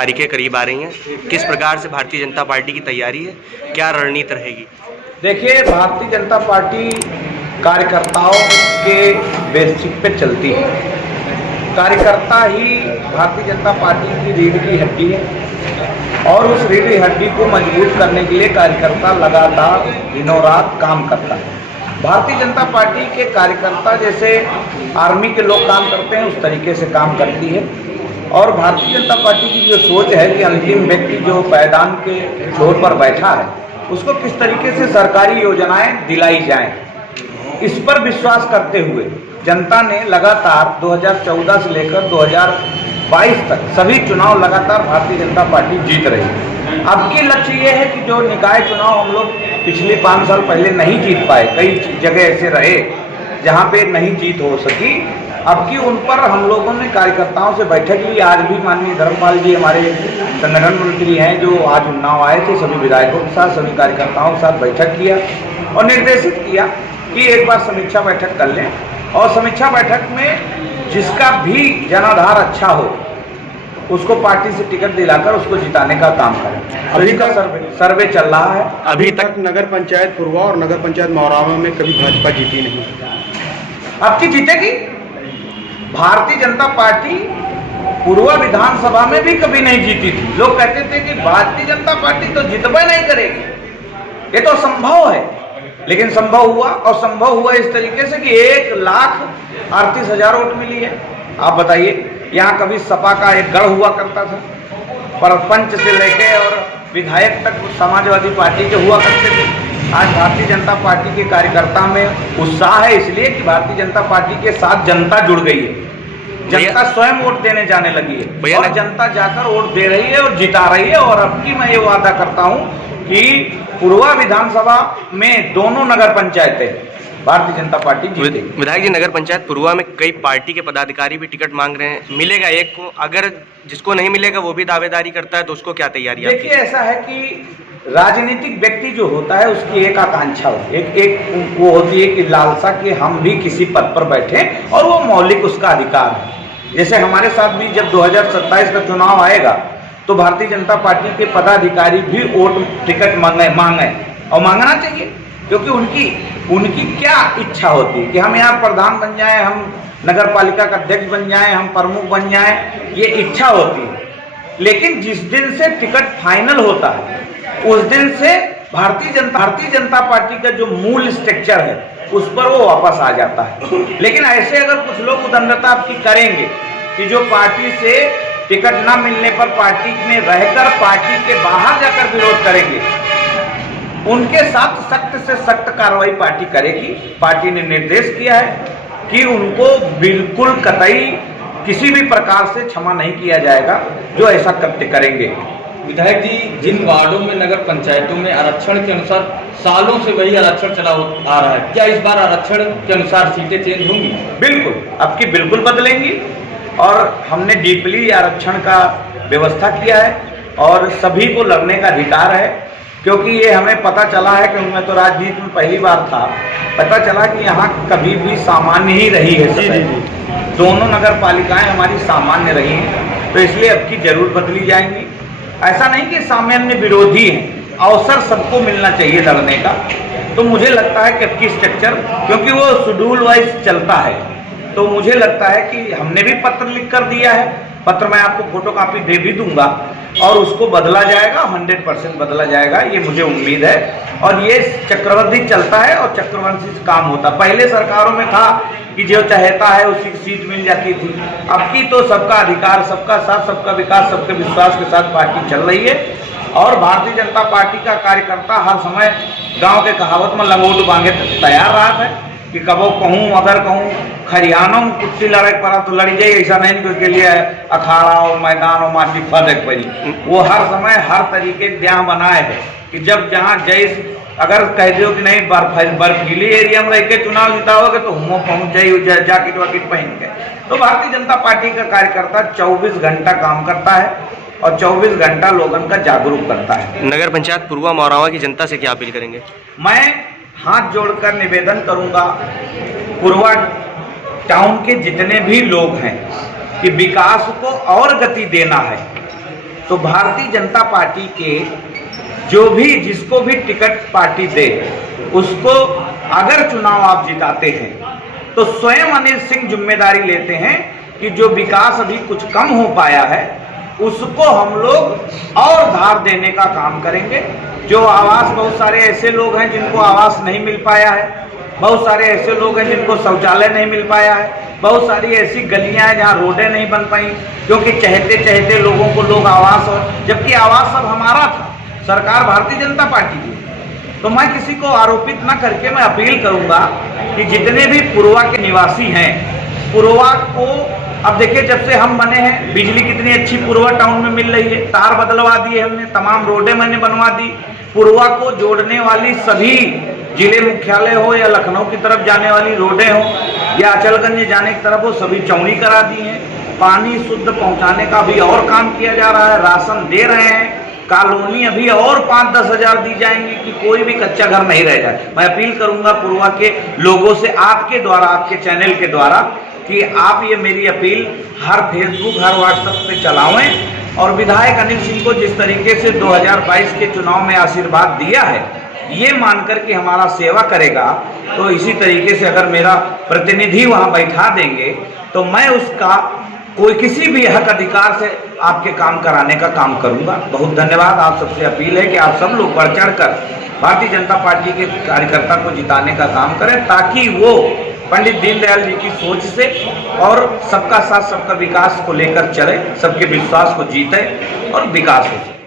तारीखें करीब आ रही हैं, किस प्रकार से भारतीय जनता पार्टी की तैयारी है, क्या रणनीति रहेगी? देखिए, भारतीय जनता पार्टी कार्यकर्ताओं के बेसिक पे चलती है। कार्यकर्ता ही भारतीय जनता पार्टी की रीढ़ की हड्डी है और उस रीढ़ की हड्डी को मजबूत करने के लिए कार्यकर्ता लगातार दिनों रात काम करता है। भारतीय जनता पार्टी के कार्यकर्ता जैसे आर्मी के लोग काम करते हैं उस तरीके से काम करती है और भारतीय जनता पार्टी की जो सोच है कि अंतिम व्यक्ति जो पायदान के छोर पर बैठा है उसको किस तरीके से सरकारी योजनाएं दिलाई जाएं, इस पर विश्वास करते हुए जनता ने लगातार 2014 से लेकर 2022 तक सभी चुनाव लगातार भारतीय जनता पार्टी जीत रही है। अब की लक्ष्य ये है कि जो निकाय चुनाव हम लोग पिछले 5 साल पहले नहीं जीत पाए, कई जगह ऐसे रहे जहाँ पे नहीं जीत हो सकी, अब की उन पर हम लोगों ने कार्यकर्ताओं से बैठक ली। आज भी माननीय धर्मपाल जी हमारे संगठन मंत्री हैं जो आज उन्नाव आए थे, सभी विधायकों के साथ सभी कार्यकर्ताओं के साथ बैठक किया और निर्देशित किया कि एक बार समीक्षा बैठक कर लें और समीक्षा बैठक में जिसका भी जनाधार अच्छा हो उसको पार्टी से टिकट दिलाकर उसको जिताने का काम करें। अभी का सर्वे चल रहा है। अभी तक नगर पंचायत पुरवा और नगर पंचायत मौरावा में कभी भाजपा जीती नहीं, अब की जीतेगी। भारतीय जनता पार्टी पूर्वा विधानसभा में भी कभी नहीं जीती थी। लोग कहते थे कि भारतीय जनता पार्टी तो जितबे नहीं करेगी, ये तो संभव है, लेकिन संभव हुआ और संभव हुआ इस तरीके से कि 1,38,000 वोट मिली है। आप बताइए, यहाँ कभी सपा का एक गढ़ हुआ करता था, सरपंच से लेके और विधायक तक समाजवादी पार्टी के हुआ करते थे। आज भारतीय जनता पार्टी के कार्यकर्ता में उत्साह है इसलिए कि भारतीय जनता पार्टी के साथ जनता जुड़ गई है, जनता स्वयं वोट देने जाने लगी है और जनता जाकर वोट दे रही है और जिता रही है। और अब की मैं ये वादा करता हूँ कि पूर्वा विधानसभा में दोनों नगर पंचायतें भारतीय जनता पार्टी जीतेगी। विधायक जी, नगर पंचायत पुरवा में कई पार्टी के पदाधिकारी भी टिकट मांग रहे हैं, मिलेगा एक को? अगर जिसको नहीं मिलेगा वो भी दावेदारी करता है तो उसको क्या तैयारी है? देखिए, ऐसा है कि राजनीतिक व्यक्ति जो होता है उसकी एक आकांक्षा होती है, एक वो होती है कि लालसा कि हम भी किसी पद पर बैठे और वो मौलिक उसका अधिकार है। जैसे हमारे साथ भी जब 2027 का चुनाव आएगा तो भारतीय जनता पार्टी के पदाधिकारी भी वोट टिकट मांगे और मांगना चाहिए, क्योंकि उनकी क्या इच्छा होती है कि हम यहाँ प्रधान बन जाएं, हम नगर पालिका का अध्यक्ष बन जाएं, हम प्रमुख बन जाएं, ये इच्छा होती है। लेकिन जिस दिन से टिकट फाइनल होता है उस दिन से भारतीय जनता पार्टी का जो मूल स्ट्रक्चर है उस पर वो वापस आ जाता है। लेकिन ऐसे अगर कुछ लोग उदंडता आपकी करेंगे कि जो पार्टी से टिकट न मिलने पर पार्टी में रहकर पार्टी के बाहर जाकर विरोध करेंगे, उनके साथ सख्त से सख्त कार्रवाई पार्टी करेगी। पार्टी ने निर्देश किया है कि उनको बिल्कुल कतई किसी भी प्रकार से क्षमा नहीं किया जाएगा जो ऐसा कृत्य करेंगे। विधायक जी, जिन वार्डों में नगर पंचायतों में आरक्षण के अनुसार सालों से वही आरक्षण चला आ रहा है, क्या इस बार आरक्षण के अनुसार सीटें चेंज होंगी? बिल्कुल, अब की बिल्कुल बदलेंगी और हमने डीपली आरक्षण का व्यवस्था किया है और सभी को लड़ने का अधिकार है, क्योंकि ये हमें पता चला है कि मैं तो राजनीति में पहली बार था, पता चला कि यहाँ कभी भी सामान्य ही रही है। दोनों नगर पालिकाएं हमारी सामान्य रही हैं, तो इसलिए अब की जरूर बदली जाएंगी। ऐसा नहीं कि सामान्य विरोधी हैं, अवसर सबको मिलना चाहिए लड़ने का। तो मुझे लगता है कि अब की स्ट्रक्चर, क्योंकि वो शेड्यूल वाइज चलता है, तो मुझे लगता है कि हमने भी पत्र लिख कर दिया है, पत्र मैं आपको फोटोकॉपी दे भी दूंगा और उसको बदला जाएगा, 100% बदला जाएगा, ये मुझे उम्मीद है। और ये चक्रवर्ती चलता है और चक्रवंशी से काम होता। पहले सरकारों में था कि जो चाहता है उसी की सीट मिल जाती थी, अब की तो सबका अधिकार, सबका साथ, सबका विकास, सबके विश्वास के साथ पार्टी चल रही है। और भारतीय जनता पार्टी का कार्यकर्ता हर समय गाँव के कहावत में लंगोट बांधे तैयार रहा है कि कबो कहूँ अगर कहूँ खरियानों में कुत्ती लड़े पड़ा तो लड़ी जाए, ऐसा नहीं के लिए अखाड़ा और मैदान और माटी फदक पड़ी। वो हर समय हर तरीके ब्याह बनाए है कि जब जहाँ जैस अगर कह दो कि नहीं बर्फीली एरिया में रह के चुनाव जिताओगे तो हम पहुँच जाइए जैकेट वाकेट पहन के। तो भारतीय जनता पार्टी का कार्यकर्ता 24 घंटा काम करता है और 24 घंटा लोगों का जागरूक करता है। नगर पंचायत पुरवा मौरावा की जनता से क्या अपील करेंगे? मैं हाथ जोड़कर निवेदन करूंगा पुरवा टाउन के जितने भी लोग हैं कि विकास को और गति देना है, तो भारतीय जनता पार्टी के जो भी जिसको भी टिकट पार्टी दे उसको अगर चुनाव आप जिताते हैं तो स्वयं अनिल सिंह जिम्मेदारी लेते हैं कि जो विकास अभी कुछ कम हो पाया है उसको हम लोग और धार देने का काम करेंगे। जो आवास, बहुत सारे ऐसे लोग हैं जिनको आवास नहीं मिल पाया है, बहुत सारे ऐसे लोग हैं जिनको शौचालय नहीं मिल पाया है, बहुत सारी ऐसी गलियां हैं जहां रोडें नहीं बन पाई क्योंकि चहते चहते लोगों को लोग आवास, और जबकि आवास सब हमारा था, सरकार भारतीय जनता पार्टी की। तो मैं किसी को आरोपित न करके मैं अपील करूंगा कि जितने भी पुरवा के निवासी हैं, पुरवा को अब देखिए जब से हम बने हैं बिजली कितनी अच्छी पुरवा टाउन में मिल रही है, तार बदलवा दिए हमने, तमाम रोडें मैंने बनवा दी, पुरवा को जोड़ने वाली सभी जिले मुख्यालय हो या लखनऊ की तरफ जाने वाली रोडें हो या अचलगंज जाने की तरफ हो, सभी चौड़ी करा दी हैं। पानी शुद्ध पहुंचाने का भी और काम किया जा रहा है, राशन दे रहे हैं, कॉलोनी अभी और 5-10 हज़ार दी जाएंगी कि कोई भी कच्चा घर नहीं रह जाए। मैं अपील करूंगा पुरवा के लोगों से आपके द्वारा, आपके चैनल के द्वारा, कि आप ये मेरी अपील हर फेसबुक, हर व्हाट्सएप पे चलावें और विधायक अनिल सिंह को जिस तरीके से 2022 के चुनाव में आशीर्वाद दिया है, ये मानकर कि हमारा सेवा करेगा, तो इसी तरीके से अगर मेरा प्रतिनिधि वहाँ बैठा देंगे तो मैं उसका कोई किसी भी हक अधिकार से आपके काम कराने का काम करूंगा। बहुत धन्यवाद। आप सबसे अपील है कि आप सब लोग बढ़ चढ़ कर भारतीय जनता पार्टी के कार्यकर्ता को जिताने का काम करें ताकि वो पंडित दीनदयाल जी की सोच से और सबका साथ सबका विकास को लेकर चले, सबके विश्वास को जीते और विकास हो सके।